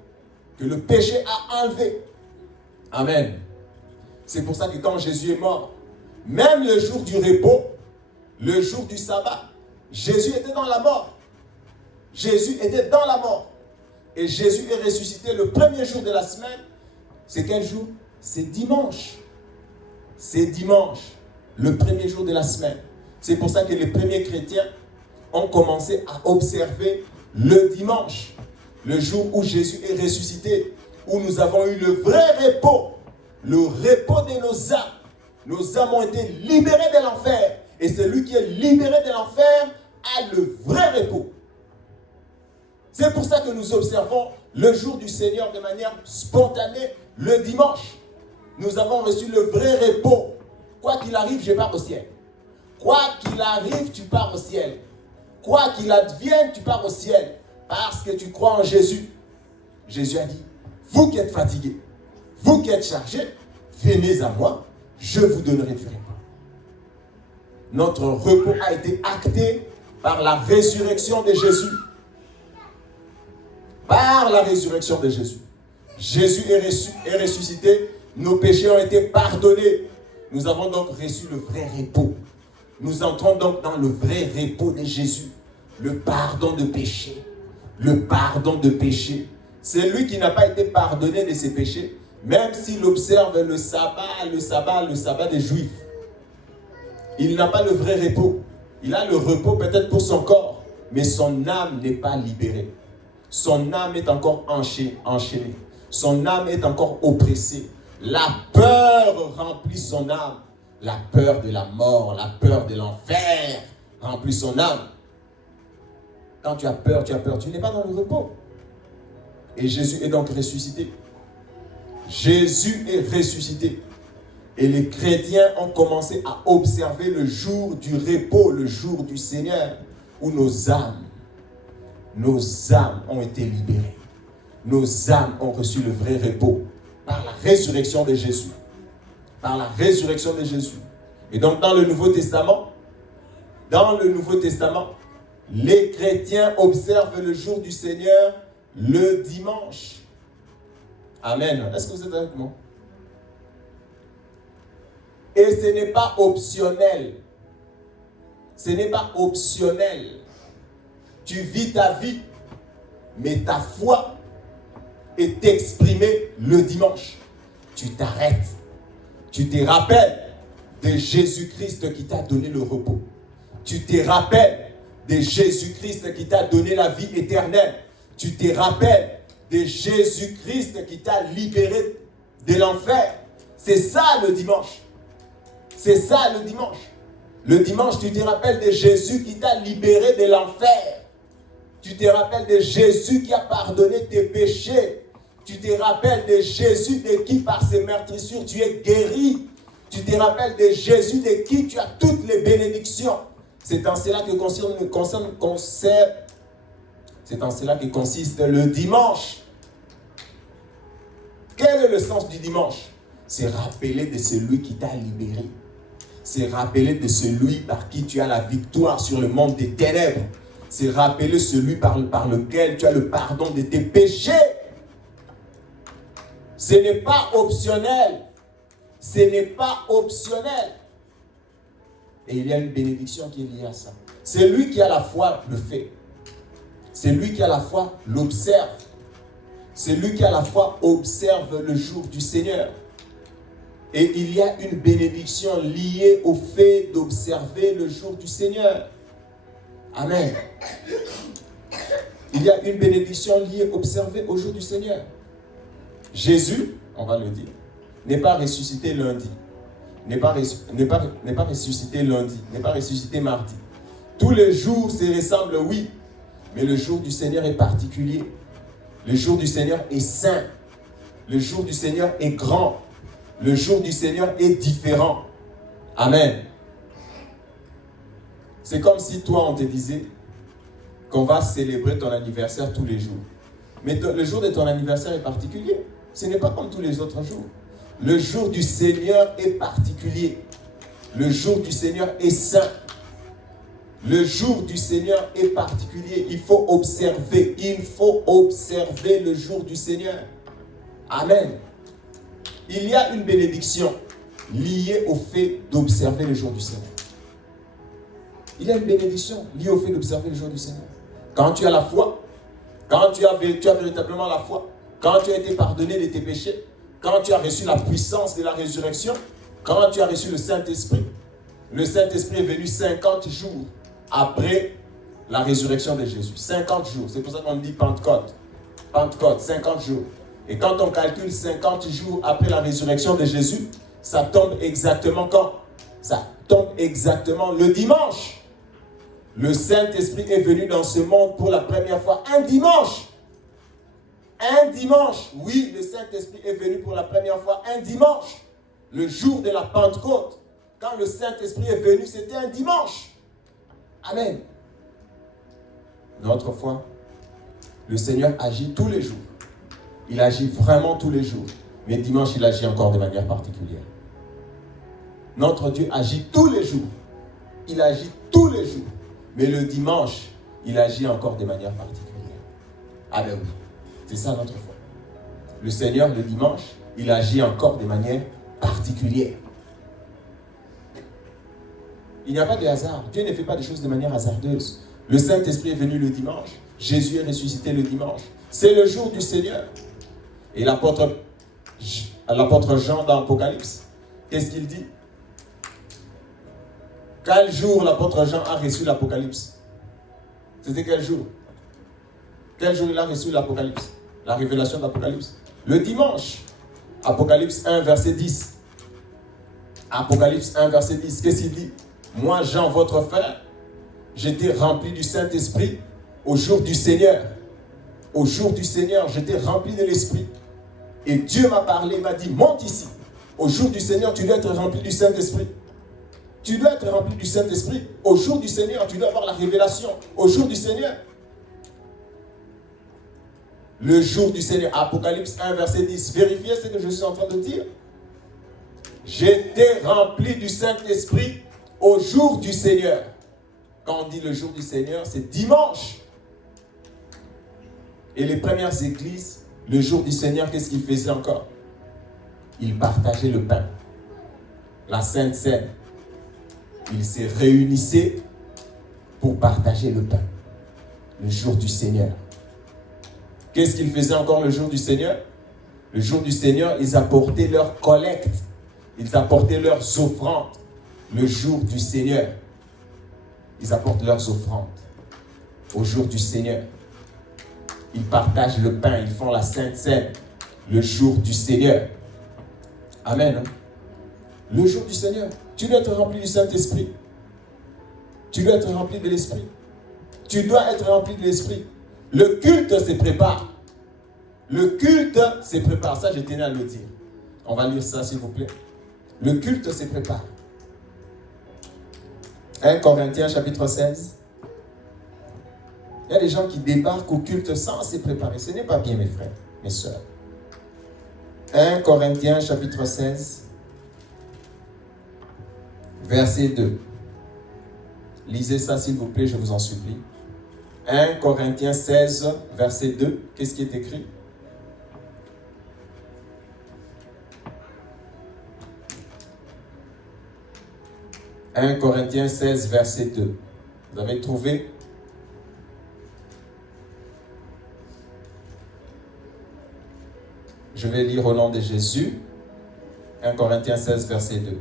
Que le péché a enlevé. Amen. C'est pour ça que quand Jésus est mort, même le jour du repos, le jour du sabbat, Jésus était dans la mort. Jésus était dans la mort. Et Jésus est ressuscité le premier jour de la semaine. C'est quel jour? C'est dimanche. C'est dimanche, le premier jour de la semaine. C'est pour ça que les premiers chrétiens ont commencé à observer le dimanche, le jour où Jésus est ressuscité, où nous avons eu le vrai repos, le repos de nos âmes. Nos âmes ont été libérées de l'enfer. Et celui qui est libéré de l'enfer a le vrai repos. C'est pour ça que nous observons le jour du Seigneur de manière spontanée, le dimanche. Nous avons reçu le vrai repos. Quoi qu'il arrive, je pars au ciel. Quoi qu'il arrive, tu pars au ciel. Quoi qu'il advienne, tu pars au ciel. parce que tu crois en Jésus. Jésus a dit, vous qui êtes fatigués, vous qui êtes chargés, venez à moi, je vous donnerai du repos. Notre repos a été acté par la résurrection de Jésus. Par la résurrection de Jésus. Jésus est ressuscité, nos péchés ont été pardonnés. Nous avons donc reçu le vrai repos. Nous entrons donc dans le vrai repos de Jésus. Le pardon de péché. Le pardon de péché. C'est lui qui n'a pas été pardonné de ses péchés, même s'il observe le sabbat des Juifs. Il n'a pas le vrai repos. Il a le repos peut-être pour son corps, mais son âme n'est pas libérée. Son âme est encore enchaînée. Son âme est encore oppressée. La peur remplit son âme. La peur de la mort, la peur de l'enfer remplit son âme. Quand tu as peur, tu n'es pas dans le repos. Et Jésus est donc ressuscité. Jésus est ressuscité. Et les chrétiens ont commencé à observer le jour du repos, le jour du Seigneur, où nos âmes ont été libérées. Nos âmes ont reçu le vrai repos par la résurrection de Jésus. Par la résurrection de Jésus. Et donc dans le Nouveau Testament, les chrétiens observent le jour du Seigneur le dimanche. Amen. Est-ce que vous êtes avec moi? Et ce n'est pas optionnel. Ce n'est pas optionnel. Tu vis ta vie, mais ta foi est exprimée le dimanche. Tu t'arrêtes. Tu te rappelles de Jésus-Christ qui t'a donné le repos. Tu te rappelles de Jésus-Christ qui t'a donné la vie éternelle. Tu te rappelles de Jésus-Christ qui t'a libéré de l'enfer. C'est ça le dimanche. C'est ça le dimanche. Le dimanche, tu te rappelles de Jésus qui t'a libéré de l'enfer. Tu te rappelles de Jésus qui a pardonné tes péchés. Tu te rappelles de Jésus de qui par ses meurtrissures tu es guéri. Tu te rappelles de Jésus de qui tu as toutes les bénédictions. C'est en cela que consiste le dimanche. Quel est le sens du dimanche? C'est rappeler de celui qui t'a libéré. C'est rappeler de celui par qui tu as la victoire sur le monde des ténèbres. C'est rappeler celui par lequel tu as le pardon de tes péchés. Ce n'est pas optionnel. Ce n'est pas optionnel. Et il y a une bénédiction qui est liée à ça. C'est lui qui a la foi le fait. C'est lui qui a la foi l'observe. C'est lui qui a la foi observe le jour du Seigneur. Et il y a une bénédiction liée au fait d'observer le jour du Seigneur. Amen. Il y a une bénédiction liée à observer au jour du Seigneur. Jésus, on va le dire, n'est pas ressuscité lundi, n'est pas ressuscité lundi, n'est pas ressuscité mardi. Tous les jours se ressemblent, oui, mais le jour du Seigneur est particulier. Le jour du Seigneur est saint. Le jour du Seigneur est grand. Le jour du Seigneur est différent. Amen. C'est comme si toi, on te disait qu'on va célébrer ton anniversaire tous les jours. Mais le jour de ton anniversaire est particulier. Ce n'est pas comme tous les autres jours. Le jour du Seigneur est particulier. Le jour du Seigneur est saint. Le jour du Seigneur est particulier. Il faut observer. Il faut observer le jour du Seigneur. Amen. Il y a une bénédiction liée au fait d'observer le jour du Seigneur. Il y a une bénédiction liée au fait d'observer le jour du Seigneur. Quand tu as la foi, quand tu as véritablement la foi, quand tu as été pardonné de tes péchés, quand tu as reçu la puissance de la résurrection, quand tu as reçu le Saint-Esprit est venu 50 jours après la résurrection de Jésus. 50 jours, c'est pour ça qu'on dit Pentecôte. Pentecôte, 50 jours. Et quand on calcule 50 jours après la résurrection de Jésus, ça tombe exactement quand? Ça tombe exactement le dimanche. Le Saint-Esprit est venu dans ce monde pour la première fois un dimanche. Un dimanche. Oui, le Saint-Esprit est venu pour la première fois un dimanche. Le jour de la Pentecôte. Quand le Saint-Esprit est venu, c'était un dimanche. Amen. Notre foi Le Seigneur agit tous les jours. Il agit vraiment tous les jours. Mais dimanche, il agit encore de manière particulière. Notre Dieu agit tous les jours. Il agit tous les jours. Mais le dimanche, il agit encore de manière particulière. Ah ben oui, c'est ça notre foi. Le Seigneur, le dimanche, il agit encore de manière particulière. Il n'y a pas de hasard. Dieu ne fait pas des choses de manière hasardeuse. Le Saint-Esprit est venu le dimanche. Jésus est ressuscité le dimanche. C'est le jour du Seigneur. Et l'apôtre Jean dans l'Apocalypse, qu'est-ce qu'il dit? Quel jour l'apôtre Jean a reçu l'Apocalypse? C'était quel jour? Quel jour il a reçu l'Apocalypse? La révélation de l'Apocalypse? Le dimanche. Apocalypse 1, verset 10. Apocalypse 1, verset 10. Qu'est-ce qu'il dit? Moi, Jean, votre frère, j'étais rempli du Saint-Esprit au jour du Seigneur. Au jour du Seigneur, j'étais rempli de l'Esprit. Et Dieu m'a parlé, il m'a dit, monte ici. Au jour du Seigneur, tu dois être rempli du Saint-Esprit. Tu dois être rempli du Saint-Esprit. Au jour du Seigneur, tu dois avoir la révélation. Au jour du Seigneur. Le jour du Seigneur. Apocalypse 1, verset 10. Vérifiez ce que je suis en train de dire. J'étais rempli du Saint-Esprit au jour du Seigneur. Quand on dit le jour du Seigneur, c'est dimanche. Et les premières églises, le jour du Seigneur, qu'est-ce qu'ils faisaient encore? Ils partageaient le pain. La Sainte Seine. Ils se réunissaient pour partager le pain. Le jour du Seigneur. Qu'est-ce qu'ils faisaient encore le jour du Seigneur? Le jour du Seigneur, ils apportaient leurs collectes. Ils apportaient leurs offrandes. Le jour du Seigneur. Ils apportent leurs offrandes. Au jour du Seigneur. Ils partagent le pain. Ils font la Sainte Seine. Le jour du Seigneur. Amen. Le jour du Seigneur. Tu dois être rempli du Saint-Esprit. Tu dois être rempli de l'Esprit. Tu dois être rempli de l'Esprit. Le culte se prépare. Le culte se prépare. Ça, je tenais à le dire. On va lire ça, s'il vous plaît. Le culte se prépare. 1 Corinthiens, chapitre 16. Il y a des gens qui débarquent au culte sans se préparer. Ce n'est pas bien, mes frères, mes soeurs. 1 Corinthiens, chapitre 16. Verset 2. Lisez ça, s'il vous plaît, je vous en supplie. 1 Corinthiens 16, verset 2. Qu'est-ce qui est écrit? « 1 Corinthiens 16, verset 2. » Vous avez trouvé? Je vais lire au nom de Jésus. 1 Corinthiens 16, verset 2.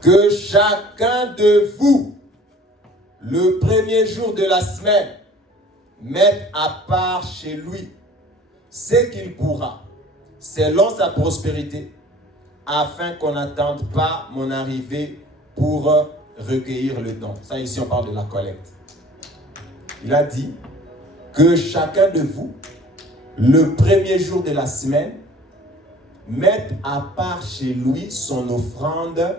Que chacun de vous, le premier jour de la semaine, mette à part chez lui ce qu'il pourra, selon sa prospérité, afin qu'on n'attende pas mon arrivée pour recueillir le don. Ça, ici, on parle de la collecte. Il a dit que chacun de vous, le premier jour de la semaine, mette à part chez lui son offrande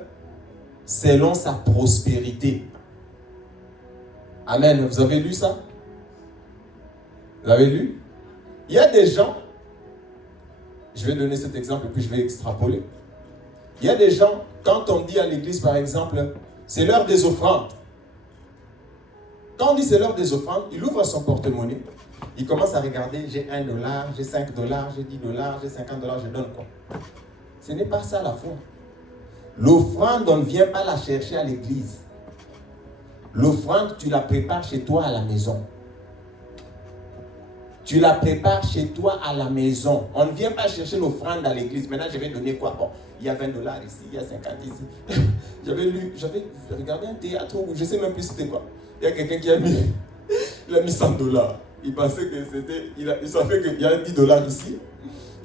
selon sa prospérité. Amen. Vous avez lu ça? Vous avez lu? Il y a des gens, je vais donner cet exemple et puis je vais extrapoler. Il y a des gens, quand on dit à l'église par exemple, c'est l'heure des offrandes. Quand on dit c'est l'heure des offrandes, il ouvre son porte-monnaie, il commence à regarder, j'ai $1, j'ai $5, j'ai $10, j'ai $50, je donne quoi? Ce n'est pas ça la foi. L'offrande, on ne vient pas la chercher à l'église. L'offrande, tu la prépares chez toi à la maison. Tu la prépares chez toi à la maison. On ne vient pas chercher l'offrande à l'église. Maintenant, je vais donner quoi? Bon, il y a $20 ici, il y a 50 ici. J'avais regardé un théâtre où je ne sais même plus c'était quoi. Il y a quelqu'un qui a mis $100. Il pensait que c'était, il savait qu'il y a $10 ici.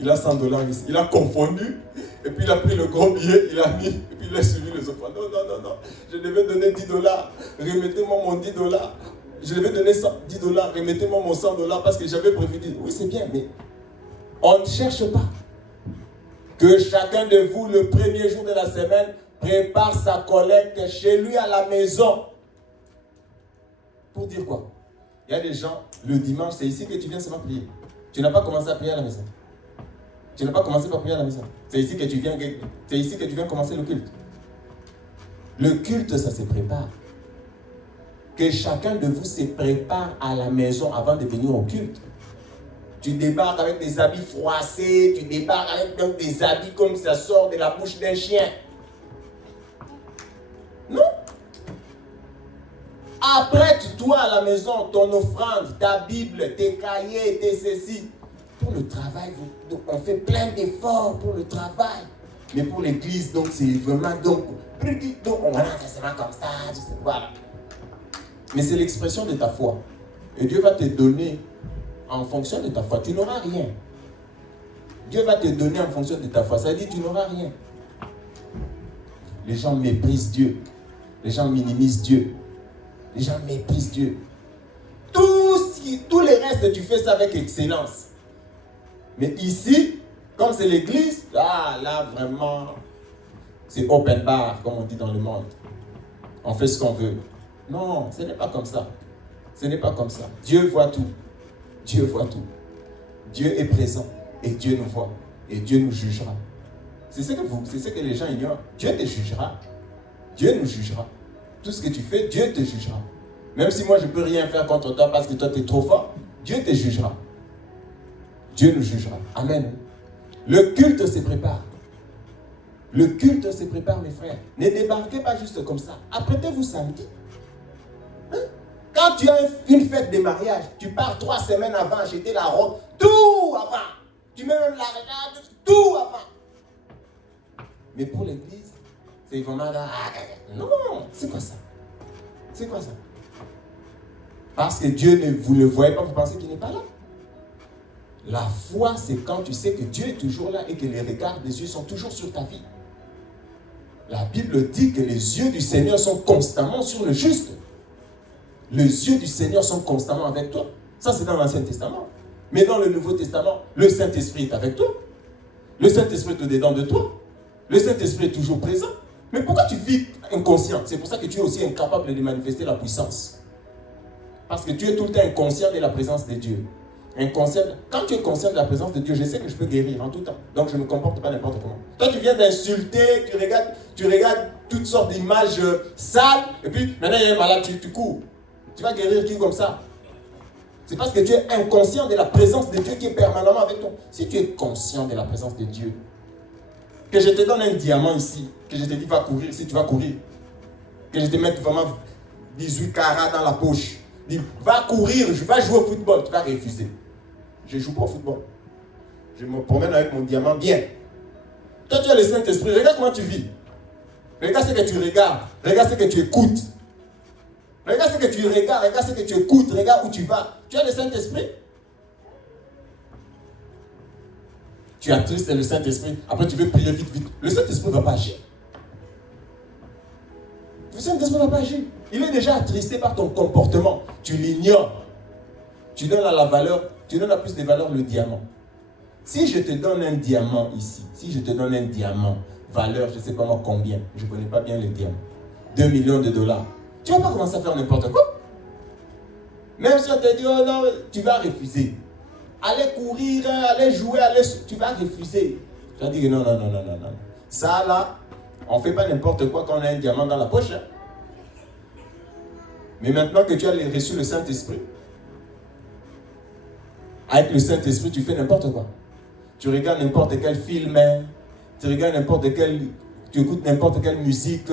Il a $100 ici. Il a confondu. Et puis il a pris le gros billet, il a mis, et puis il a suivi les offrandes. Non. Je devais donner $10. Remettez-moi mon $10. Je devais donner $10. Remettez-moi mon $100 parce que j'avais prévu. Oui, c'est bien, mais on ne cherche pas. Que chacun de vous, le premier jour de la semaine, prépare sa collecte chez lui à la maison. Pour dire quoi? Il y a des gens, le dimanche, c'est ici que tu viens seulement prier. Tu n'as pas commencé à prier à la maison. Tu n'as pas commencé par prier à la maison. C'est ici que tu viens commencer le culte. Le culte, ça se prépare. Que chacun de vous se prépare à la maison avant de venir au culte. Tu débarques avec des habits froissés, tu débarques avec des habits comme ça sort de la bouche d'un chien. Non. Apprête-toi à la maison, ton offrande, ta Bible, tes cahiers, tes ceci. Pour le travail, on fait plein d'efforts pour le travail. Mais pour l'église, donc c'est vraiment donc on rentre seulement comme ça, voilà. Mais c'est l'expression de ta foi. Et Dieu va te donner en fonction de ta foi. Tu n'auras rien. Dieu va te donner en fonction de ta foi. Ça veut dire que tu n'auras rien. Les gens méprisent Dieu. Les gens minimisent Dieu. Les gens méprisent Dieu. Tout les restes, tu fais ça avec excellence. Mais ici, comme c'est l'église, là vraiment, c'est open bar, comme on dit dans le monde. On fait ce qu'on veut. Non, ce n'est pas comme ça. Ce n'est pas comme ça. Dieu voit tout. Dieu voit tout. Dieu est présent et Dieu nous voit. Et Dieu nous jugera. C'est ce que les gens ignorent. Dieu te jugera. Dieu nous jugera. Tout ce que tu fais, Dieu te jugera. Même si moi je ne peux rien faire contre toi parce que toi tu es trop fort, Dieu te jugera. Dieu nous jugera. Amen. Le culte se prépare. Le culte se prépare, mes frères. Ne débarquez pas juste comme ça. Apprêtez-vous samedi. Hein? Quand tu as une fête de mariage, tu pars 3 semaines avant acheter la robe. Tout avant. Tu mets même la tout avant. Mais pour l'église, c'est vraiment là. Non, c'est quoi ça? C'est quoi ça? Parce que Dieu ne vous le voyez pas, vous pensez qu'il n'est pas là. La foi, c'est quand tu sais que Dieu est toujours là et que les regards des yeux sont toujours sur ta vie. La Bible dit que les yeux du Seigneur sont constamment sur le juste. Les yeux du Seigneur sont constamment avec toi. Ça, c'est dans l'Ancien Testament. Mais dans le Nouveau Testament, le Saint-Esprit est avec toi. Le Saint-Esprit est au-dedans de toi. Le Saint-Esprit est toujours présent. Mais pourquoi tu vis inconscient? C'est pour ça que tu es aussi incapable de manifester la puissance. Parce que tu es tout le temps inconscient de la présence de Dieu. Inconscient. Quand tu es conscient de la présence de Dieu, je sais que je peux guérir en tout temps. Donc je ne me comporte pas n'importe comment. Toi, tu viens d'insulter, tu regardes toutes sortes d'images sales, et puis maintenant il y a un malade, tu cours. Tu vas guérir qui comme ça? C'est parce que tu es inconscient de la présence de Dieu qui est permanemment avec toi. Si tu es conscient de la présence de Dieu, que je te donne un diamant ici, que je te dis va courir, si tu vas courir, que je te mette vraiment 18 carats dans la poche, dis va courir, je vais jouer au football, tu vas refuser. Je ne joue pas au football. Je me promène avec mon diamant bien. Toi, tu as le Saint-Esprit. Regarde comment tu vis. Regarde ce que tu regardes. Regarde ce que tu écoutes. Regarde ce que tu regardes. Regarde ce que tu écoutes. Regarde où tu vas. Tu as le Saint-Esprit. Tu attristes le Saint-Esprit. Après, tu veux prier vite, vite. Le Saint-Esprit ne va pas agir. Le Saint-Esprit ne va pas agir. Il est déjà attristé par ton comportement. Tu l'ignores. Tu donnes à la valeur. Tu donnes à plus de valeur le diamant. Si je te donne un diamant ici, si je te donne un diamant, valeur, je ne sais pas moi combien, je ne connais pas bien le diamant, 2 millions de dollars, tu ne vas pas commencer à faire n'importe quoi. Même si on te dit, oh non, tu vas refuser. Allez courir, allez jouer, tu vas refuser. Tu vas dire, non. Ça là, on ne fait pas n'importe quoi quand on a un diamant dans la poche. Hein. Mais maintenant que tu as reçu le Saint-Esprit, avec le Saint-Esprit, tu fais n'importe quoi. Tu regardes n'importe quel film, tu regardes tu écoutes n'importe quelle musique,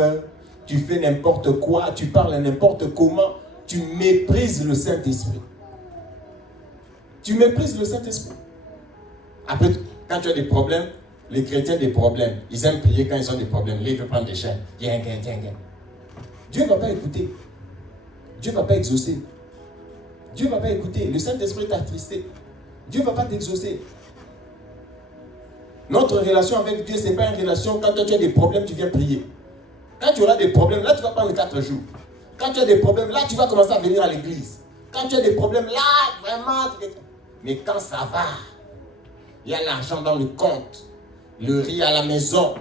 tu fais n'importe quoi, tu parles n'importe comment, tu méprises le Saint-Esprit. Tu méprises le Saint-Esprit. Après, quand tu as des problèmes, les chrétiens ont des problèmes. Ils aiment prier quand ils ont des problèmes. Là, ils veulent prendre des chaînes. Dieu ne va pas écouter. Dieu ne va pas exaucer. Dieu ne va pas écouter. Le Saint-Esprit t'a attristé. Dieu ne va pas t'exaucer. Notre relation avec Dieu, ce n'est pas une relation. Quand toi, tu as des problèmes, tu viens prier. Quand tu auras des problèmes, là, tu vas prendre 4 jours. Quand tu as des problèmes, là, tu vas commencer à venir à l'église. Quand tu as des problèmes, là, vraiment... Mais quand ça va, il y a l'argent dans le compte, le riz à la maison.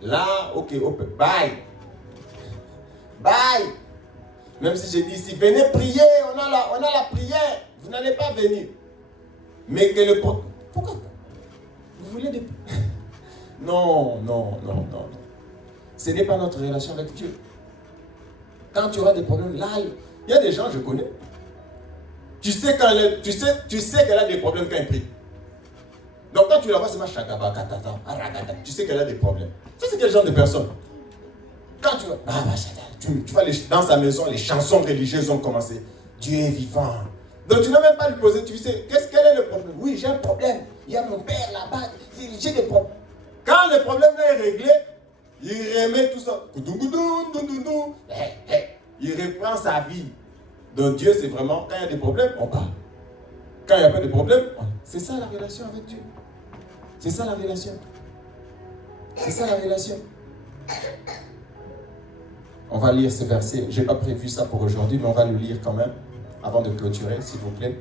Là, ok, bye. Bye. Même si j'ai dit ici, venez prier, on a la prière, vous n'allez pas venir. Mais que le... Pourquoi? Vous voulez des... Non. Ce n'est pas notre relation avec Dieu. Quand tu auras des problèmes, là, il y a des gens, je connais. Tu sais qu'elle a des problèmes quand elle prie. Donc quand tu la vois, c'est ma chagaba, katata, tu sais qu'elle a des problèmes. Tu sais quel genre de personne? Quand tu vois dans sa maison, les chansons religieuses ont commencé. Dieu est vivant. Donc tu n'as même pas lui poser, tu sais, quel est le problème? Oui, j'ai un problème. Il y a mon père là-bas, j'ai des problèmes. Quand le problème est réglé, il remet tout ça. Il reprend sa vie. Donc Dieu, c'est vraiment, quand il y a des problèmes, on part. Quand il n'y a pas de problème, c'est ça la relation avec Dieu. C'est ça la relation. C'est ça la relation. On va lire ce verset. Je n'ai pas prévu ça pour aujourd'hui, mais on va le lire quand même, avant de clôturer, s'il vous plaît.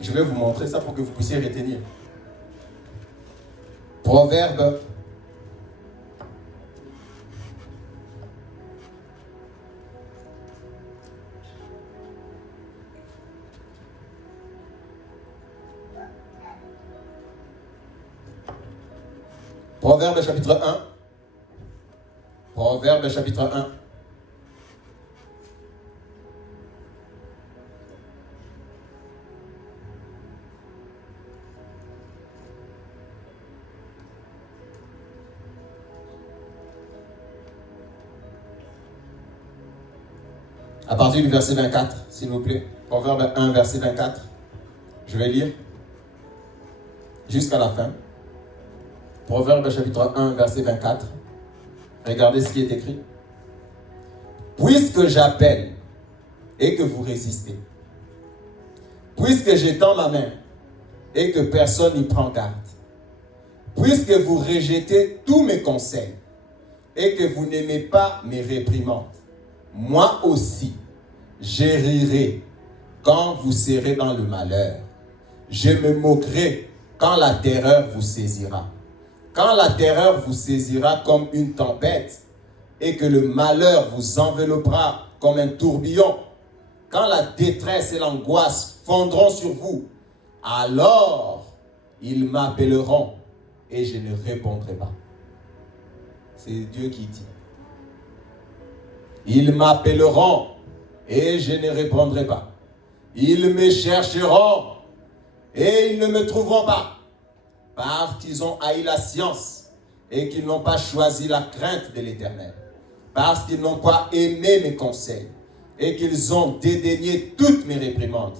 Je vais vous montrer ça pour que vous puissiez retenir. Proverbe. Proverbe chapitre 1. Proverbe chapitre 1. À partir du verset 24, s'il vous plaît. Proverbe 1, verset 24. Je vais lire jusqu'à la fin. Proverbe chapitre 1, verset 24. Regardez ce qui est écrit. Puisque j'appelle et que vous résistez, puisque j'étends ma main et que personne n'y prend garde, puisque vous rejetez tous mes conseils et que vous n'aimez pas mes réprimandes, moi aussi, je rirai quand vous serez dans le malheur. Je me moquerai quand la terreur vous saisira. Quand la terreur vous saisira comme une tempête et que le malheur vous enveloppera comme un tourbillon, quand la détresse et l'angoisse fondront sur vous, alors ils m'appelleront et je ne répondrai pas. C'est Dieu qui dit. Ils m'appelleront et je ne répondrai pas. Ils me chercheront et ils ne me trouveront pas. Parce qu'ils ont haï la science et qu'ils n'ont pas choisi la crainte de l'Éternel. Parce qu'ils n'ont pas aimé mes conseils et qu'ils ont dédaigné toutes mes réprimandes.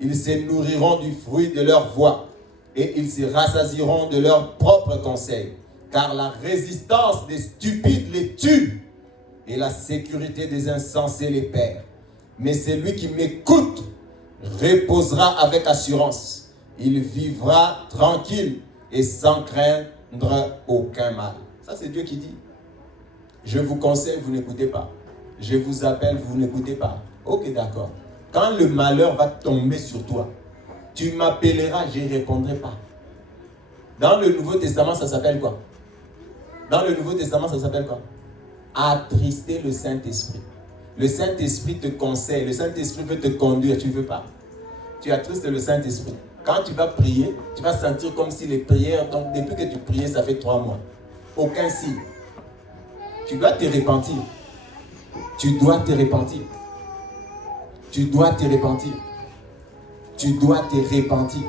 Ils se nourriront du fruit de leur voix et ils se rassasieront de leurs propres conseils. Car la résistance des stupides les tue et la sécurité des insensés les perd. Mais celui qui m'écoute reposera avec assurance. Il vivra tranquille et sans craindre aucun mal. Ça, c'est Dieu qui dit. Je vous conseille, vous n'écoutez pas. Je vous appelle, vous n'écoutez pas. Ok, d'accord. Quand le malheur va tomber sur toi, tu m'appelleras, je ne répondrai pas. Dans le Nouveau Testament, ça s'appelle quoi? Dans le Nouveau Testament, ça s'appelle quoi? Attrister le Saint-Esprit. Le Saint-Esprit te conseille, le Saint-Esprit veut te conduire, tu ne veux pas. Tu attristes le Saint-Esprit. Quand tu vas prier, tu vas sentir comme si les prières, donc depuis que tu priais, ça fait 3 mois. Aucun signe. Tu dois te repentir. Tu dois te repentir. Tu dois te repentir. Tu dois te repentir.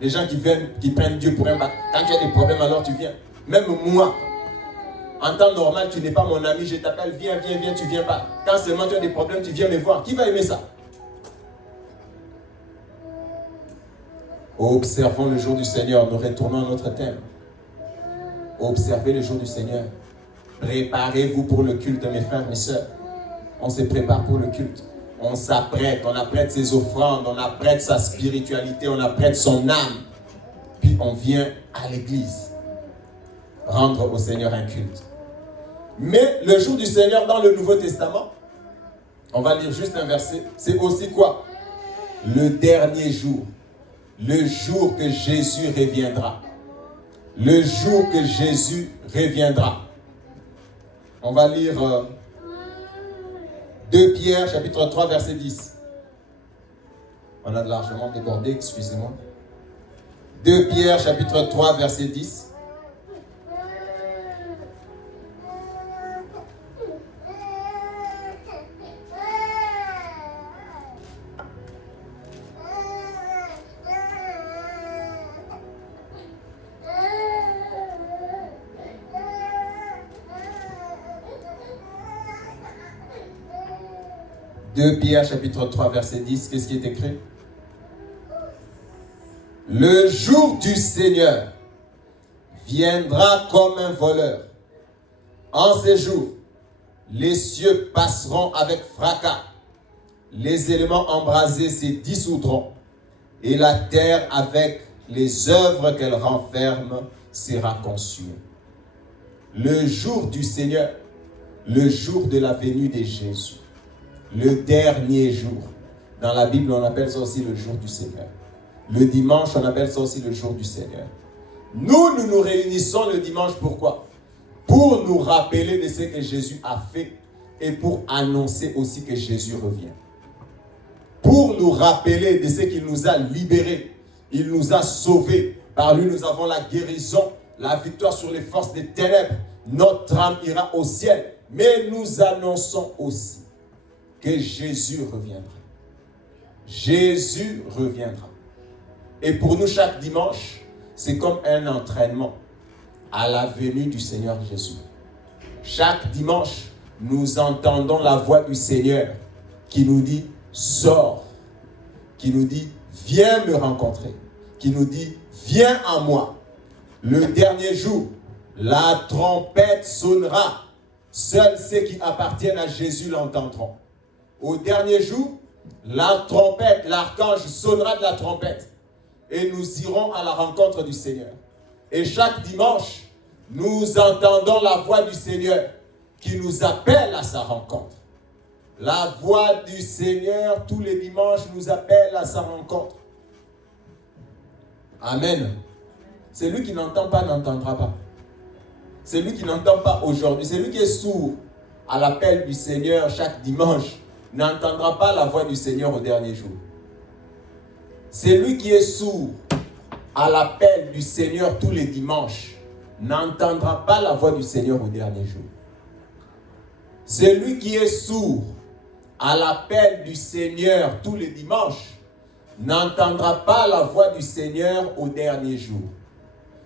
Les gens qui viennent, qui prennent Dieu pour un bac. Quand tu as des problèmes, alors tu viens. Même moi, en temps normal, tu n'es pas mon ami, je t'appelle, viens, tu viens pas. Quand seulement tu as des problèmes, tu viens me voir. Qui va aimer ça? Observons le jour du Seigneur. Nous retournons à notre thème. Observez le jour du Seigneur. Préparez-vous pour le culte, mes frères, mes sœurs. On se prépare pour le culte. On s'apprête, on apprête ses offrandes, on apprête sa spiritualité, on apprête son âme. Puis on vient à l'église rendre au Seigneur un culte. Mais le jour du Seigneur dans le Nouveau Testament, on va lire juste un verset, c'est aussi quoi? Le dernier jour, le jour que Jésus reviendra. Le jour que Jésus reviendra. On va lire 2 Pierre, chapitre 3, verset 10. On a largement débordé, excusez-moi. 2 Pierre, chapitre 3, verset 10. Deux Pierre, chapitre 3, verset 10, qu'est-ce qui est écrit? Le jour du Seigneur viendra comme un voleur. En ces jours, les cieux passeront avec fracas, les éléments embrasés se dissoudront, et la terre avec les œuvres qu'elle renferme sera consumée. Le jour du Seigneur, le jour de la venue de Jésus, le dernier jour. Dans la Bible, on appelle ça aussi le jour du Seigneur. Le dimanche, on appelle ça aussi le jour du Seigneur. Nous nous réunissons le dimanche, pourquoi? Pour nous rappeler de ce que Jésus a fait et pour annoncer aussi que Jésus revient. Pour nous rappeler de ce qu'il nous a libérés, il nous a sauvés. Par lui, nous avons la guérison, la victoire sur les forces des ténèbres. Notre âme ira au ciel. Mais nous annonçons aussi que Jésus reviendra. Jésus reviendra. Et pour nous, chaque dimanche, c'est comme un entraînement à la venue du Seigneur Jésus. Chaque dimanche, nous entendons la voix du Seigneur qui nous dit « Sors », qui nous dit « Viens me rencontrer », qui nous dit « Viens à moi ». Le dernier jour, la trompette sonnera. Seuls ceux qui appartiennent à Jésus l'entendront. Au dernier jour, la trompette, l'archange sonnera de la trompette. Et nous irons à la rencontre du Seigneur. Et chaque dimanche, nous entendons la voix du Seigneur qui nous appelle à sa rencontre. La voix du Seigneur, tous les dimanches, nous appelle à sa rencontre. Amen. Celui qui n'entend pas, n'entendra pas. Celui qui n'entend pas aujourd'hui, celui qui est sourd à l'appel du Seigneur chaque dimanche, n'entendra pas la voix du Seigneur au dernier jour. Celui qui est sourd à l'appel du Seigneur tous les dimanches, n'entendra pas la voix du Seigneur au dernier jour. Celui qui est sourd à l'appel du Seigneur tous les dimanches, n'entendra pas la voix du Seigneur au dernier jour.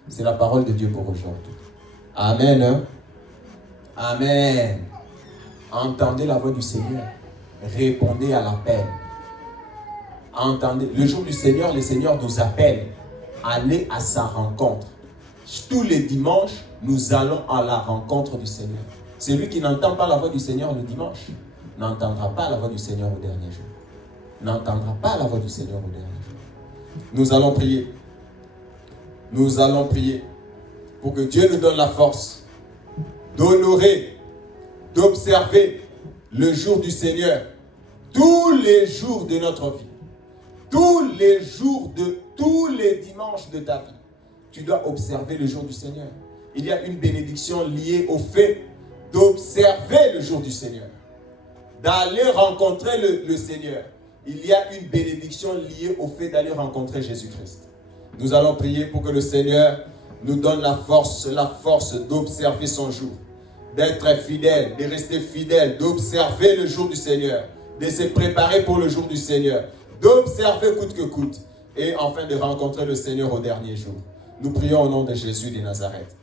C'est la parole de Dieu pour aujourd'hui. Amen. Hein? Amen. Entendez la voix du Seigneur. Répondez à l'appel. Entendez. Le jour du Seigneur, le Seigneur nous appelle. Allez à sa rencontre. Tous les dimanches, nous allons à la rencontre du Seigneur. Celui qui n'entend pas la voix du Seigneur le dimanche, n'entendra pas la voix du Seigneur au dernier jour. N'entendra pas la voix du Seigneur au dernier jour. Nous allons prier. Nous allons prier pour que Dieu nous donne la force d'honorer, d'observer le jour du Seigneur tous les jours de notre vie. Tous les jours de tous les dimanches de ta vie. Tu dois observer le jour du Seigneur. Il y a une bénédiction liée au fait d'observer le jour du Seigneur. D'aller rencontrer le Seigneur. Il y a une bénédiction liée au fait d'aller rencontrer Jésus-Christ. Nous allons prier pour que le Seigneur nous donne la force d'observer son jour. D'être fidèle, de rester fidèle, d'observer le jour du Seigneur. De se préparer pour le jour du Seigneur. D'observer coûte que coûte. Et enfin de rencontrer le Seigneur au dernier jour. Nous prions au nom de Jésus de Nazareth.